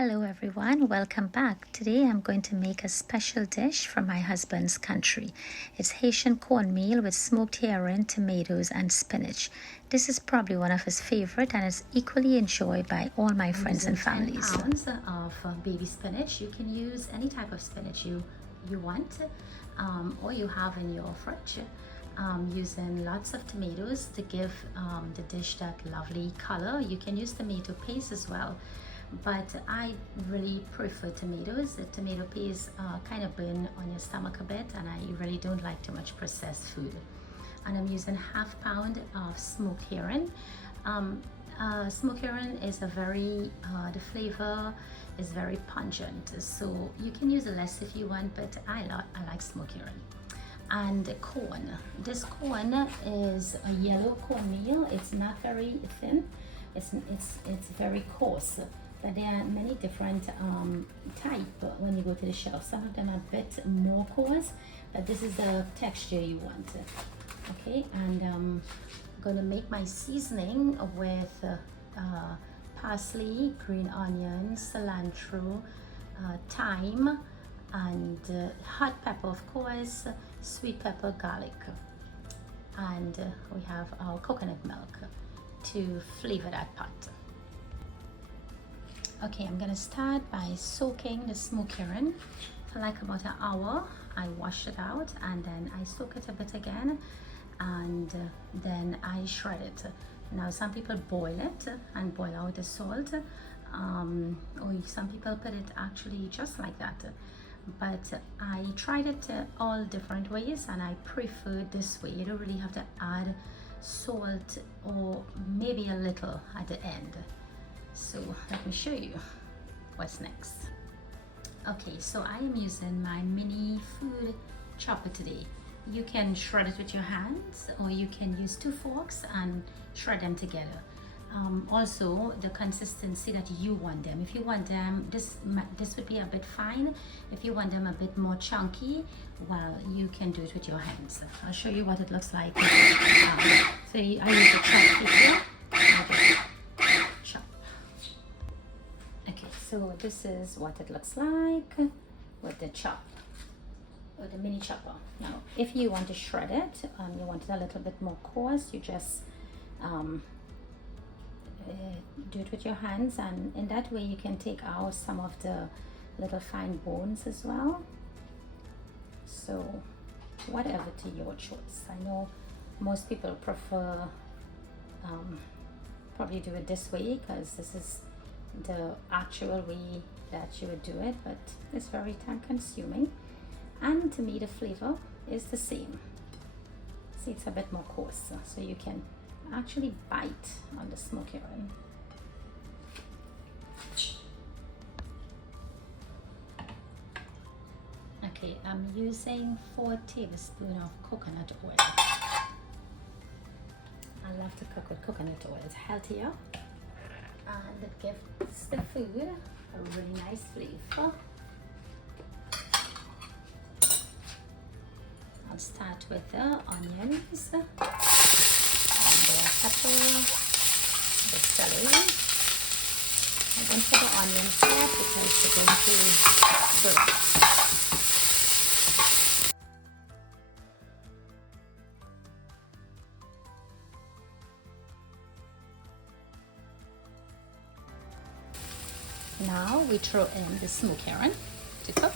Hello everyone, welcome back. Today I'm going to make a special dish from my husband's country. It's Haitian cornmeal with smoked herring, tomatoes and spinach. This is probably one of his favorite and is equally enjoyed by all my friends and families. 10 pounds of baby spinach. You can use any type of spinach you want or you have in your fridge. Using lots of tomatoes to give the dish that lovely color. You can use tomato paste as well, but I really prefer tomatoes. The tomato paste kind of burn on your stomach a bit, and I really don't like too much processed food. And I'm using ½ pound of smoked herring. Smoked herring is a very, the flavor is very pungent, so you can use less if you want, but I like smoked herring. And corn. This corn is a yellow cornmeal. It's not very thin. It's very coarse. But there are many different type when you go to the shelf. Some of them are a bit more coarse, but this is the texture you want. Okay, and I'm gonna make my seasoning with parsley, green onions, cilantro, thyme, and hot pepper, of course, sweet pepper, garlic, and we have our coconut milk to flavor that pot. Okay, I'm gonna start by soaking the smoked herring for like about an hour. I wash it out and then I soak it a bit again, and then I shred it. Now some people boil it and boil out the salt, or some people put it actually just like that. But I tried it all different ways and I prefer this way. You don't really have to add salt, or maybe a little at the end. So let me show you what's next. Okay, so I am using my mini food chopper today. You can shred it with your hands, or you can use 2 forks and shred them together. Also the consistency that you want them. If you want them, this would be a bit fine. If you want them a bit more chunky, well, you can do it with your hands. I'll show you what it looks like. So I use the chopstick here. Okay. Chop. Okay, so this is what it looks like with the chop, or the mini chopper. Now, if you want to shred it, you want it a little bit more coarse, you just do it with your hands, and in that way you can take out some of the little fine bones as well. So whatever to your choice. I know most people prefer probably do it this way because this is the actual way that you would do it, but it's very time consuming, and to me the flavor is the same. See, it's a bit more coarse, so you can actually bite on the smoked herring. Okay, I'm using 4 tablespoons of coconut oil. I love to cook with coconut oil. It's healthier and it gives the food a really nice flavor. I'll start with the onions, the pepper, the celery. I don't put the onions yet because they're going to burn. Now we throw in the smoked herring to cook.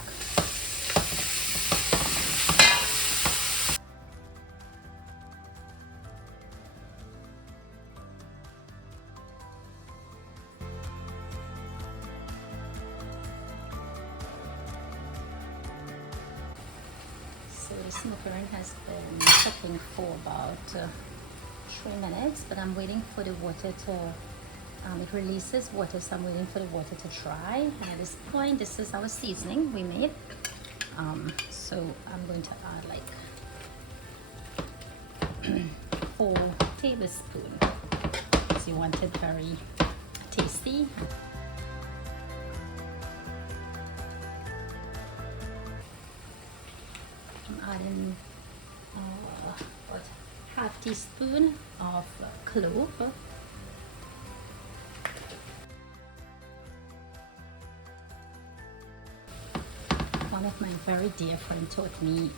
So the smoked herring has been cooking for about 3 minutes, but I'm waiting for the water to, it releases water, so I'm waiting for the water to dry. And at this point, this is our seasoning we made. So I'm going to add like 4 tablespoons, because you want it very tasty. I'm adding about ½ teaspoon of clove, One of my very dear friends taught me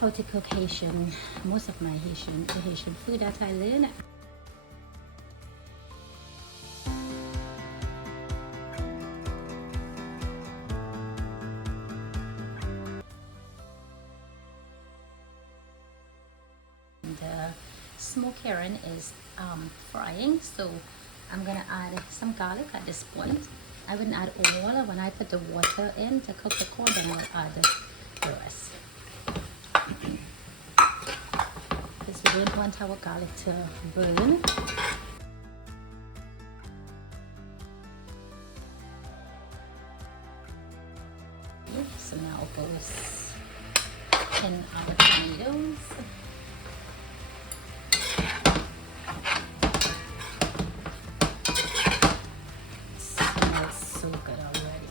how to cook Haitian, most of my the Haitian food that I learned. The smoked herring is frying, so I'm gonna add some garlic at this point. I wouldn't add all. When I put the water in to cook the corn, then I'll add the rest. Because we don't want our garlic to burn. So now goes in our tomatoes. So good already.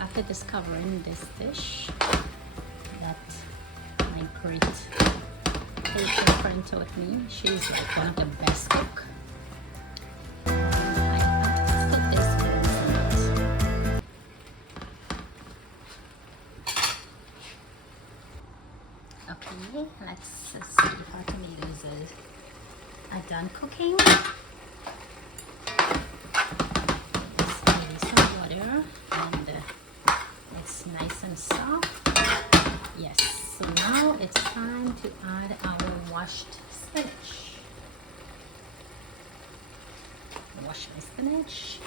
After discovering this dish that my great Haitian friend taught me, she's like one of the best cook. Let's cook this once a minute. Okay, let's see if our tomatoes are done cooking. Let's add some water and it's nice and soft. Yes, so now it's time to add our washed spinach. Wash my spinach.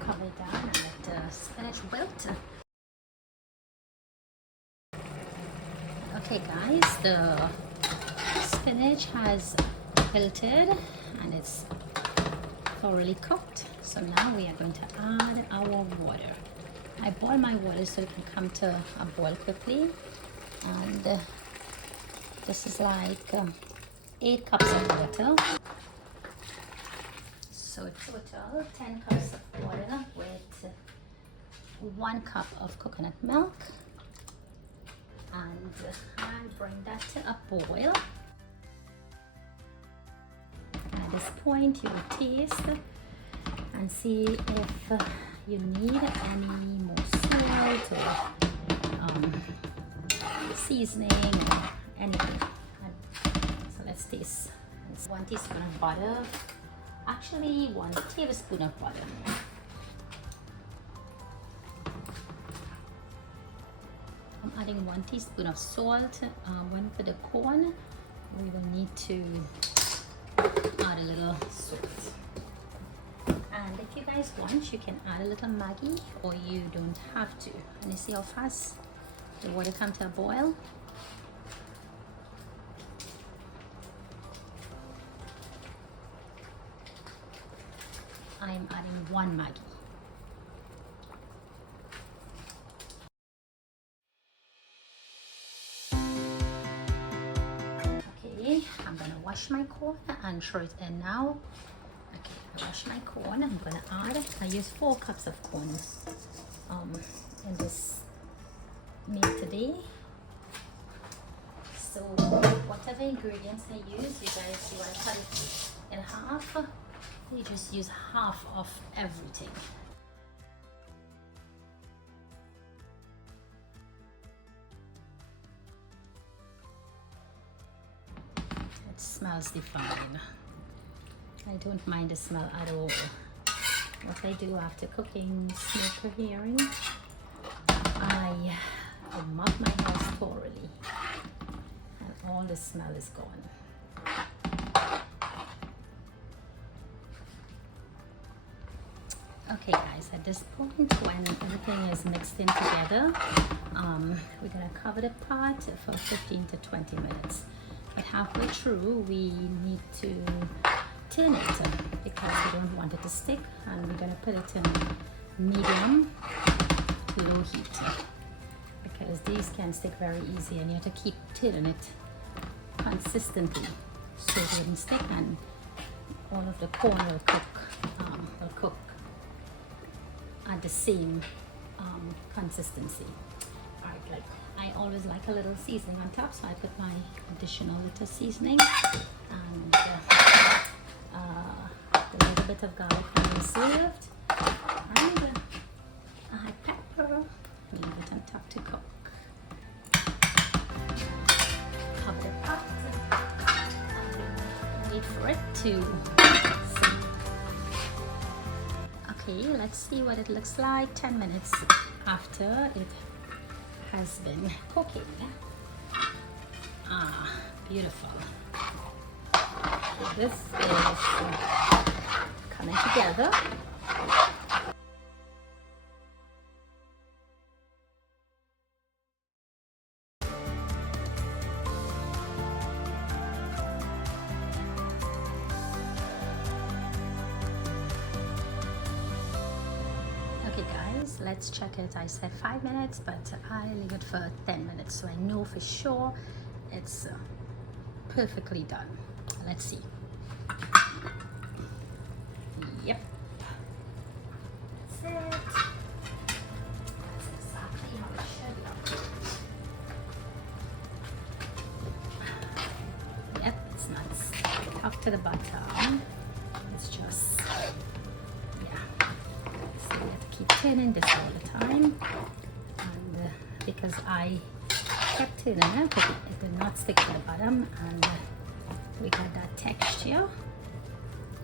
Cover it down and let the spinach wilt. Okay guys, the spinach has wilted and it's thoroughly cooked. So now we are going to add our water. I boil my water so it can come to a boil quickly. And this is like 8 cups of water. So total 10 cups of water with 1 cup of coconut milk. And I bring that to a boil. At this point you will taste and see if you need any more salt or seasoning or anything. So let's taste. It's 1 teaspoon of butter, actually 1 tablespoon of butter. I'm adding 1 teaspoon of salt. One for the corn, we will need to add a little salt. And if you guys want, you can add a little Maggie, or you don't have to. And you see how fast the water comes to a boil? I'm adding 1 Maggie. Okay, I'm gonna wash my corn and throw it in now. Okay, I wash my corn. I'm gonna add, I use 4 cups of corn in this meal today. So whatever ingredients I use, you guys, you want to cut it in half. You just use half of everything. It smells divine. I don't mind the smell at all. What I do after cooking smoked herring, I mop my house thoroughly and all the smell is gone. Okay guys, at this point when everything is mixed in together, we're gonna cover the pot for 15 to 20 minutes. But halfway through, we need to tin it because we don't want it to stick, and we're gonna put it in medium to low heat because these can stick very easy, and you have to keep tilling it consistently so it wouldn't stick, and all of the corn will cook at the same consistency. All right, like I always like a little seasoning on top, so I put my additional little seasoning and a little bit of garlic when served, and a hot pepper. Leave it on top to cook. Cover the pot and wait for it to simmer. Okay, let's see what it looks like 10 minutes after it has been cooking. Ah, beautiful. So this is coming together. Okay guys, let's check it. I said 5 minutes, but I leave it for 10 minutes, so I know for sure it's perfectly done. Let's see. Yep. That's it. That's exactly how it should look. Yep, it's not top to the bottom. It's just, yeah. So you have to keep turning this all the time. And because I kept it in it, it did not stick to the bottom, and we got that texture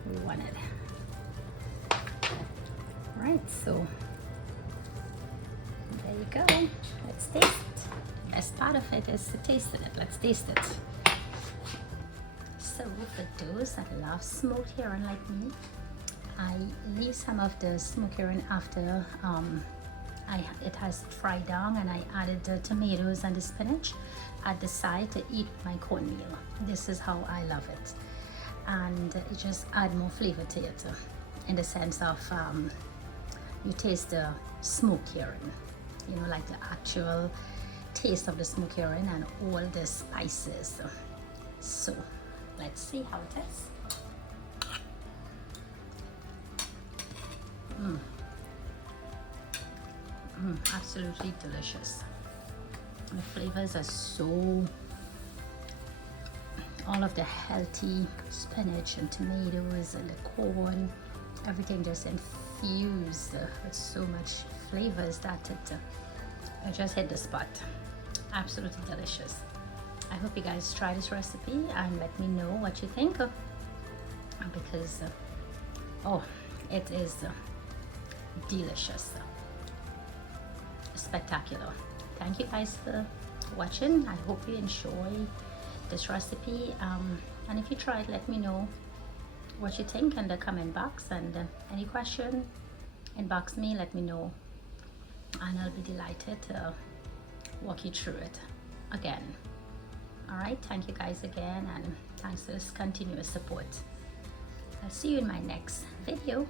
we wanted. Right, so there you go. Let's taste it. The best part of it is to taste it. Let's taste it. So for those that love smoked herring like me, I leave some of the smoked herring after it has fried down, and I added the tomatoes and the spinach at the side to eat my cornmeal. This is how I love it, and it just add more flavor to it in the sense of you taste the smoked herring, you know, like the actual taste of the smoked herring and all the spices. So let's see how it is. Absolutely delicious. The flavors are so, all of the healthy spinach and tomatoes and the corn, everything just infused with so much flavors that it just hit the spot. Absolutely delicious. I hope you guys try this recipe and let me know what you think, because oh, it is delicious, spectacular. Thank you guys for watching. I hope you enjoy this recipe, and if you try it, let me know what you think in the comment box, and any question, inbox me, let me know, and I'll be delighted to walk you through it again. All right, thank you guys again, and thanks for this continuous support. I'll see you in my next video.